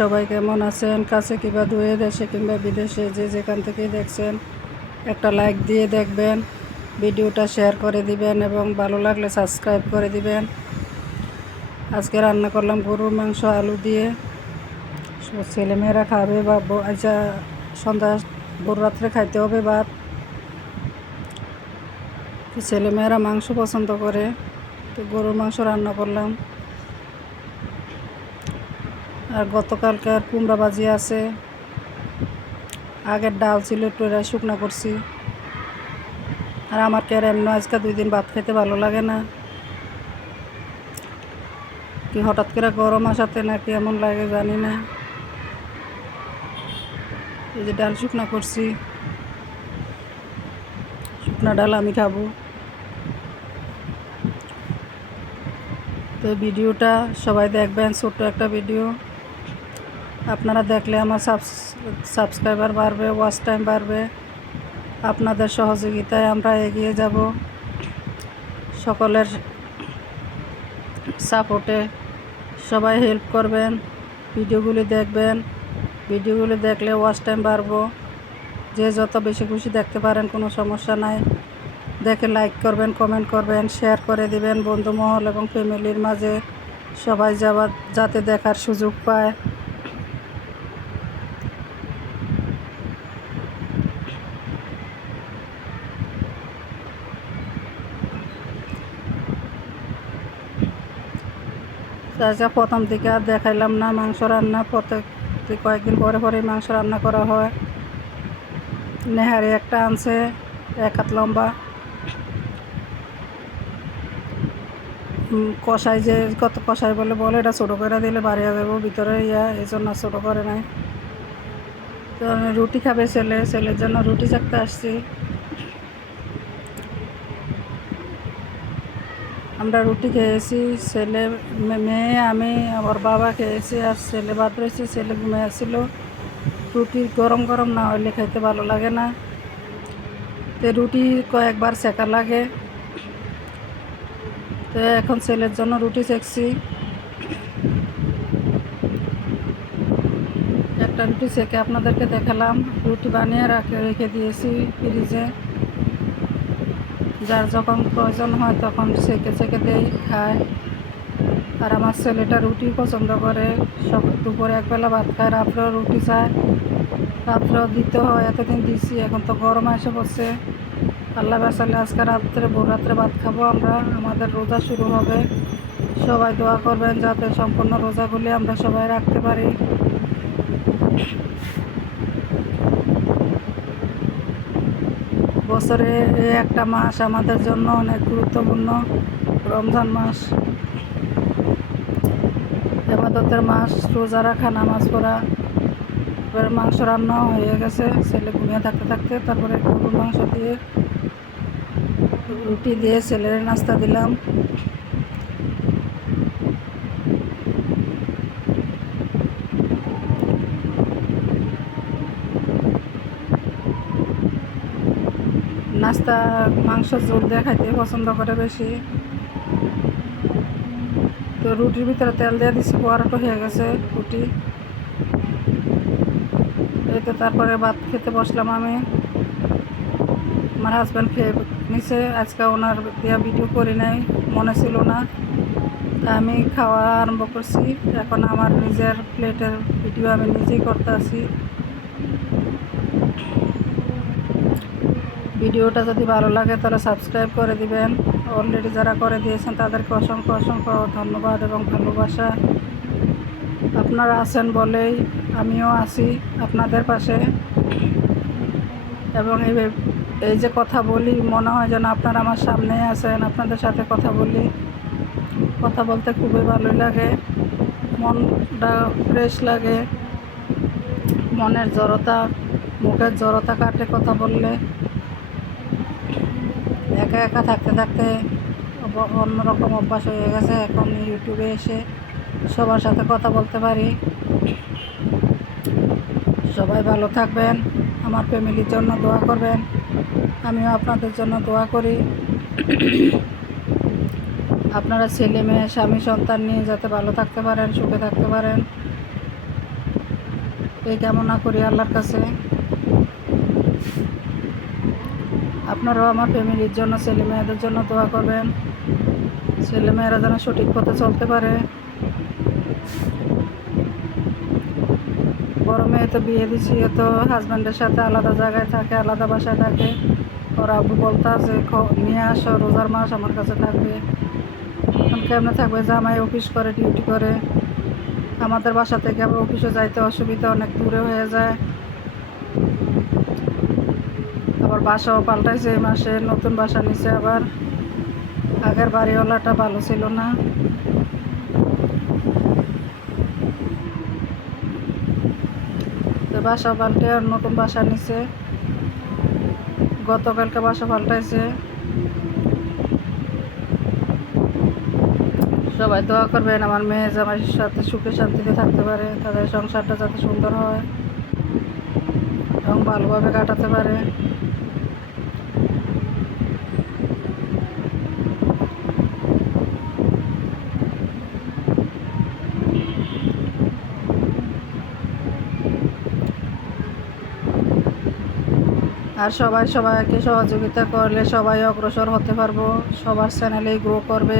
সবাই কেমন আছেন? কাছে কিংবা দূরে দেশে কিংবা বিদেশে যে যেখান থেকে দেখছেন, একটা লাইক দিয়ে দেখবেন, ভিডিওটা শেয়ার করে দিবেন এবং ভালো লাগলে সাবস্ক্রাইব করে দিবেন। আজকে রান্না করলাম গরুর মাংস, আলু দিয়ে। ছেলেমেয়েরা খাবে বা আচ্ছা সন্ধ্যা, ভোর রাত্রে খাইতে হবে ভাত। ছেলেমেয়েরা মাংস পছন্দ করে, তো গরুর মাংস রান্না করলাম। আর গতকালকে আর কুমড়া ভাজি আছে। আগের ডাল ছিল এরা শুকনো করছি। আর আমার কি আর এমনি আজকে দুই দিন ভাত খেতে ভালো লাগে না? কি হঠাৎ করে গরম আসাতে নাকি এমন লাগে জানি না। এই যে ডাল শুকনো করছি। শুকনা ডাল আমি খাব। তো ভিডিওটা সবাই দেখবেন, ছোট্ট একটা ভিডিও। আপনারা দেখলে আমার সাবস্ক্রাইবার বাড়বে ওয়াচ টাইম বাড়বে। আপনাদের সহযোগিতায় আমরা এগিয়ে যাব। সকলের সাপোর্টে সবাই হেল্প করবেন, ভিডিওগুলি দেখবেন। ভিডিওগুলি দেখলে ওয়াচ টাইম বাড়বো। যে যত বেশি খুশি দেখতে পারেন, কোনো সমস্যা নাই। দেখে লাইক করবেন কমেন্ট করবেন শেয়ার করে দিবেন। বন্ধুমহল এবং ফ্যামিলির মাঝে সবাই যাওয়া, যাতে দেখার সুযোগ পায়। আচ্ছা প্রথম দিকে আর দেখাইলাম না, মাংস রান্না প্রত্যেক কয়েকদিন পরে পরে মাংস রান্না করা হয়। নেহারি একটা আনছে, এক হাত লম্বা। কষাই যে কত কষাই বলে বলে এটা ছোটো করে দিলে বাড়িয়ে যাব, ভিতরে ইয়া, এই জন্য ছোটো করে নাই। তো রুটি খাবে ছেলে, ছেলের জন্য রুটি চাকতে আসছি। আমরা রুটি খেয়েছি, ছেলে মেয়ে, আমি, আমার বাবা খেয়েছি, আর ছেলে বাদ রয়েছে, ছেলে ঘুমিয়ে আসছিল রুটি গরম গরম না হলে খেতে ভালো লাগে না। তো রুটি কয়েকবার সেকা লাগে। তো এখন ছেলের জন্য রুটি সেকছি। একটা রুটি সেকে আপনাদেরকে দেখালাম। রুটি বানিয়ে রাখে, রেখে দিয়েছি ফ্রিজে। যার যখন প্রয়োজন হয় তখন সেকে সেকে দেই, খায়। আর আমার ছেলেটা রুটি পছন্দ করে, সব দুপুরে একবেলা ভাত খায়, রাত্রেও রুটি চায়। রাত্রেও দিতে হয়, এতদিন দিছি, এখন তো গরম এসে পড়ছে। আল্লাহ বাসালে আজকে রাত্রে, ভোর রাত্রে ভাত খাব আমরা, আমাদের রোজা শুরু হবে। সবাই দোয়া করবেন যাতে সম্পূর্ণ রোজাগুলি আমরা সবাই রাখতে পারি। বছরে একটা মাস আমাদের জন্য অনেক গুরুত্বপূর্ণ। রমজান মাস। এবাদতের মাস, রোজা রাখা, নামাজ পড়া। এবারে মাংস রান্নাও হয়ে গেছে। ছেলে ঘুমিয়ে থাকতে থাকতে তারপরে গরুর মাংস দিয়ে রুটি দিয়ে ছেলের নাস্তা দিলাম। নাস্তা, মাংস, ঝোল দিয়ে খাইতে পছন্দ করে বেশি। তো রুটির ভিতরে তেল দিয়ে দিচ্ছি পরোটা হয়ে গেছে, রুটি। এই তো তারপরে ভাত খেতে বসলাম আমি। আমার হাজব্যান্ড খেয়ে নিছে, আজকে ওনার দেওয়া ভিডিও করি নাই, মনে ছিল না। তা আমি খাওয়া আরম্ভ করছি, এখন আমার নিজের প্লেটের ভিডিও আমি নিজেই করতে আছি। ভিডিওটা যদি ভালো লাগে তাহলে সাবস্ক্রাইব করে দিবেন। অলরেডি যারা করে দিয়েছেন তাদেরকে অসংখ্য অসংখ্য ধন্যবাদ এবং ভালোবাসা। আপনারা আছেন বলেই আমিও আছি আপনাদের পাশে। এবং এই এই যে কথা বলি, মনে হয় যেন আপনারা আমার সামনেই আছেন, আপনাদের সাথে কথা বলি। কথা বলতে খুবই ভালোই লাগে, মনটা ফ্রেশ লাগে, মনের জড়তা, মুখের জড়তা কাটে কথা বললে। একা একা থাকতে থাকতে অন্যরকম অভ্যাস হয়ে গেছে। এখন ইউটিউবে এসে সবার সাথে কথা বলতে পারি। সবাই ভালো থাকবেন। আমার ফ্যামিলির জন্য দোয়া করবেন। আমিও আপনাদের জন্য দোয়া করি। আপনারা ছেলে মেয়ে, স্বামী, সন্তান নিয়ে যাতে ভালো থাকতে পারেন, সুখে থাকতে পারেন। এই কামনা করি আল্লাহর কাছে। আপনারাও আমার ফ্যামিলির জন্য, ছেলে মেয়েদের জন্য দোয়া করবেন। ছেলে মেয়েরা যেন সঠিক পথে চলতে পারে। বড় মেয়ে তো বিয়ে দিছি তো হাজব্যান্ডের সাথে আলাদা জায়গায় থাকে, আলাদা বাসায় থাকে। ওর আব্বু বলতে যে "খ- নিয়ে আসো, রোজার মাস আমার কাছে থাকবে। এখন কেমনে থাকবে? জামাই অফিস করে ডিউটি করে। আমাদের বাসা থেকে আবার অফিসে যাইতে অসুবিধা অনেক দূরে হয়ে যায়। আবার বাসাও পাল্টাইছে এই মাসে, নতুন বাসা নিছে আবার। আগের বাড়িওয়ালাটা ভালো ছিল না। তো বাসা পাল্টে আর নতুন বাসা নিছে। গতকালকে বাসা পাল্টাইছে। সবাই দোয়া করবেন আমার মেয়ে জামাইয়ের সাথে সুখে শান্তিতে থাকতে পারে, তাদের সংসারটা যাতে সুন্দর হয় এবং ভালোভাবে কাটাতে পারে। আর সবাই সবাইকে সহযোগিতা করলে সবাই অগ্রসর হতে পারব, সবার চ্যানেলেই গ্রো করবে,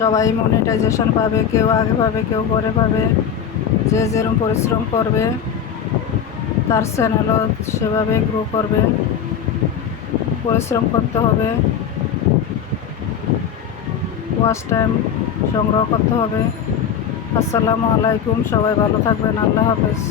সবাই মনিটাইজেশন পাবে, কেউ আগে পাবে, কেউ পরে পাবে, যে যেরকম পরিশ্রম করবে, তার চ্যানেলও সেভাবে গ্রো করবে, পরিশ্রম করতে হবে ওয়াচ টাইম সংগ্রহ করতে হবে। আসসালামু আলাইকুম, সবাই ভালো থাকবেন, আল্লাহ হাফেজ।